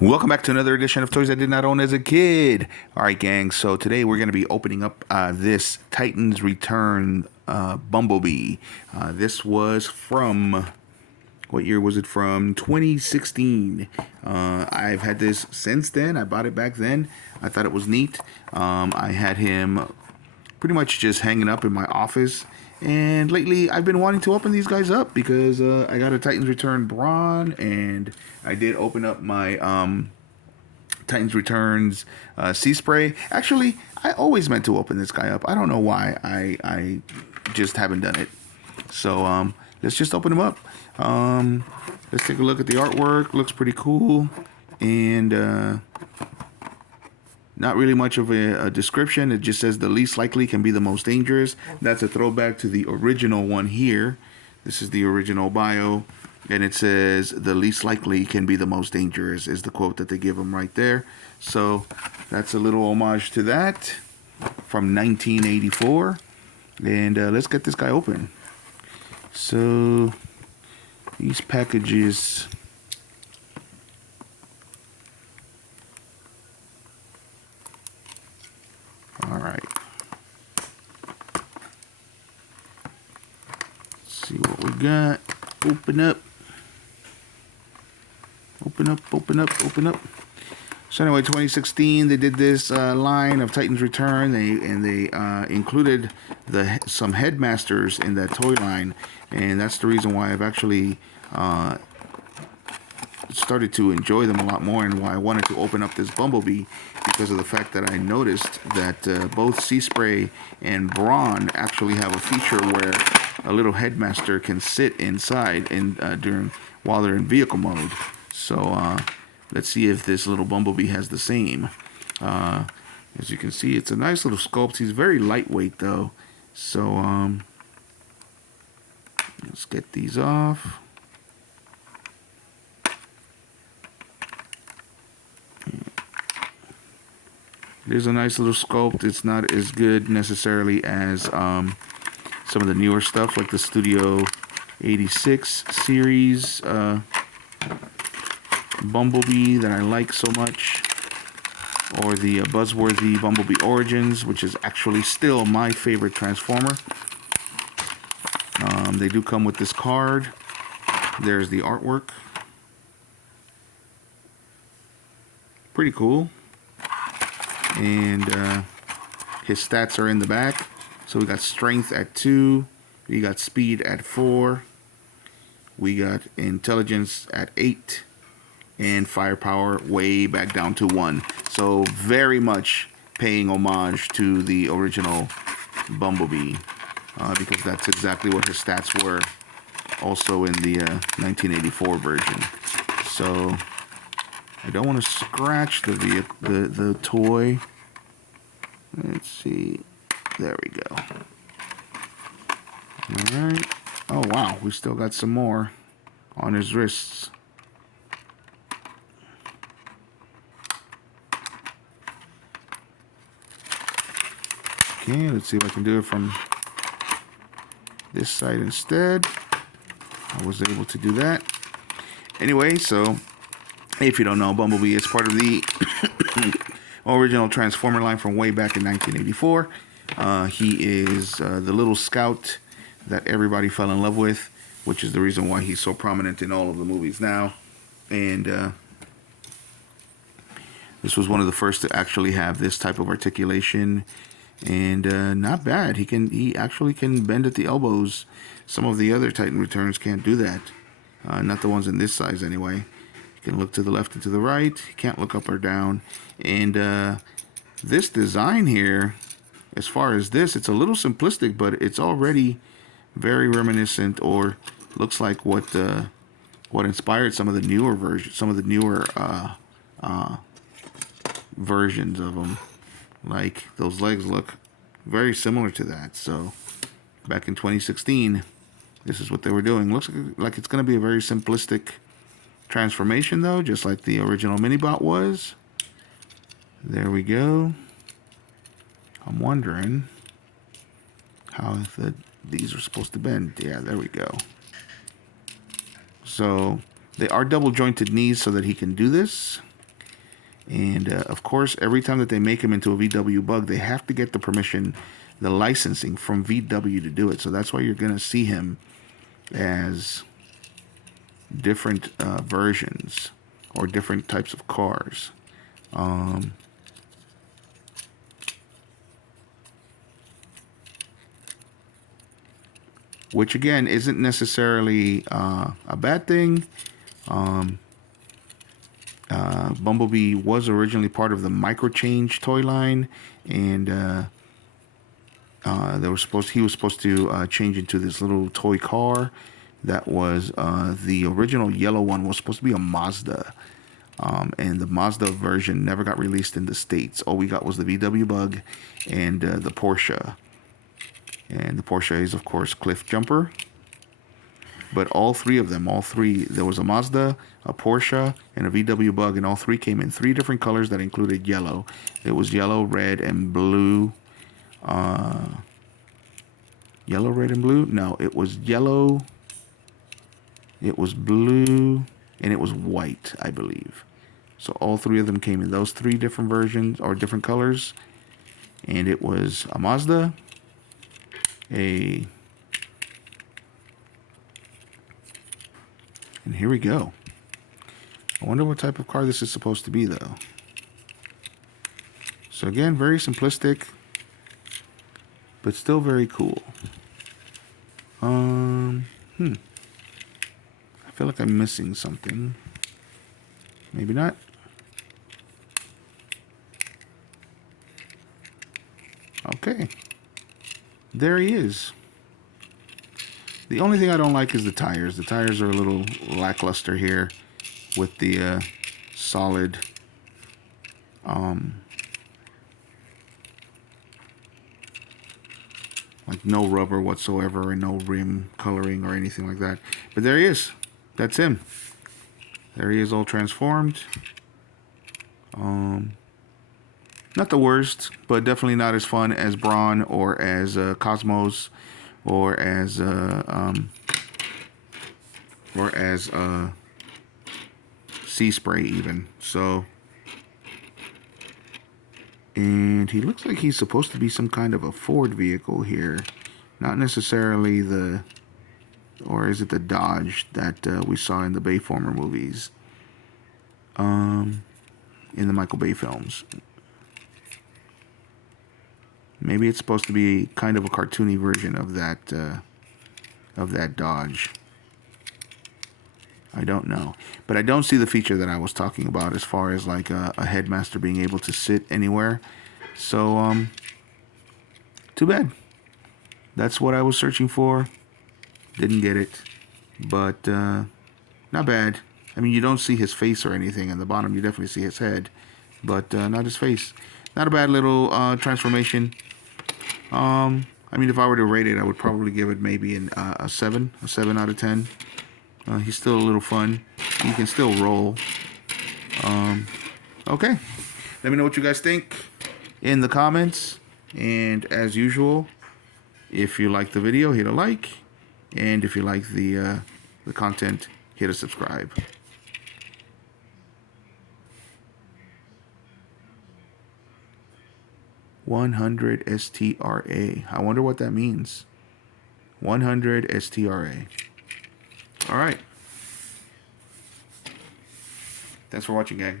Welcome back to another edition of Toys I Did Not Own as a Kid. All right, gang. So today we're going to be opening up this Titans Return Bumblebee. This was from, what year was it from? 2016. I've had this since then. I bought it back then. I thought it was neat. I had him pretty much just hanging up in my office. And lately, I've been wanting to open these guys up because I got a Titans Return Brawn, and I did open up my Titans Returns Sea Spray. Actually, I always meant to open this guy up. I don't know why. I just haven't done it. So let's just open him up. Let's take a look at the artwork. Looks pretty cool, and not really much of a description. It just says the least likely can be the most dangerous. That's a throwback to the original one here. This is the original bio. And it says the least likely can be the most dangerous is the quote that they give them right there. So that's a little homage to that from 1984. And let's get this guy open. So these packages... All right. Let's see what we got. Open up. Open up, open up, open up. So anyway, 2016, they did this line of Titans Return. They included some headmasters in that toy line, and that's the reason why I've actually started to enjoy them a lot more, and why I wanted to open up this Bumblebee, because of the fact that I noticed that both Sea Spray and Brawn actually have a feature where a little headmaster can sit inside and while they're in vehicle mode. So let's see if this little Bumblebee has the same. As you can see, it's a nice little sculpt. He's very lightweight though. So let's get these off. It is a nice little sculpt. It's not as good necessarily as some of the newer stuff like the Studio 86 series Bumblebee that I like so much, or the buzzworthy Bumblebee Origins, which is actually still my favorite Transformer. They do come with this card. There's the artwork. Pretty cool. And his stats are in the back. So we got strength at 2. We got speed at 4. We got intelligence at 8. And firepower way back down to 1. So very much paying homage to the original Bumblebee, because that's exactly what his stats were also in the 1984 version. So I don't want to scratch the toy. Let's see. There we go. All right. Oh wow, we still got some more on his wrists. Okay, let's see if I can do it from this side instead. I was able to do that. Anyway, so if you don't know, Bumblebee is part of the original Transformer line from way back in 1984. He is the little scout that everybody fell in love with, which is the reason why he's so prominent in all of the movies now. And this was one of the first to actually have this type of articulation. And not bad. He actually can bend at the elbows. Some of the other Titan Returns can't do that. Not the ones in this size anyway. He can look to the left and to the right. He can't look up or down. And this design here, as far as this, it's a little simplistic, but it's already very reminiscent, or looks like what inspired some of the newer versions, versions of them. Like, those legs look very similar to that. So back in 2016, this is what they were doing. Looks like it's going to be a very simplistic transformation though, just like the original Minibot was. There we go. I'm wondering how these are supposed to bend. Yeah, there we go. So they are double jointed knees so that he can do this. And of course, every time that they make him into a VW bug, they have to get the permission, the licensing from VW to do it. So that's why you're going to see him as different versions or different types of cars. Which again isn't necessarily a bad thing. Bumblebee was originally part of the Microchange toy line, and he was supposed to change into this little toy car. That was the original yellow one was supposed to be a Mazda, and the Mazda version never got released in the States. All we got was the VW Bug and the Porsche. And the Porsche is, of course, Cliff Jumper. But all three of them, there was a Mazda, a Porsche, and a VW Bug, and all three came in 3 different colors that included yellow. It was yellow, red, and blue. Yellow, red, and blue? No, it was yellow, it was blue, and it was white, I believe. So all 3 of them came in those 3 different versions, or different colors. And it was a Mazda, and here we go. I wonder what type of car this is supposed to be, though. So again, very simplistic, but still very cool. I feel like I'm missing something. Maybe not. Okay. There he is. The only thing I don't like is the tires. The tires are a little lackluster here with the solid like no rubber whatsoever and no rim coloring or anything like that. But there he is. That's him. There he is, all transformed. Not the worst, but definitely not as fun as Brawn or as Cosmos or as Sea Spray even. So, and he looks like he's supposed to be some kind of a Ford vehicle here, not necessarily or is it the Dodge that we saw in the Bayformer movies, in the Michael Bay films. Maybe it's supposed to be kind of a cartoony version of that Dodge. I don't know. But I don't see the feature that I was talking about as far as like a headmaster being able to sit anywhere. So, too bad. That's what I was searching for. Didn't get it. But, not bad. I mean, you don't see his face or anything. On the bottom, you definitely see his head. But, not his face. Not a bad little transformation. I mean, if I were to rate it, I would probably give it maybe a 7 out of 10. He's still a little fun. He can still roll. Okay. Let me know what you guys think in the comments. And as usual, if you like the video, hit a like. And if you like the content, hit a subscribe. 100 STRA. I wonder what that means. 100 STRA. All right. Thanks for watching, gang.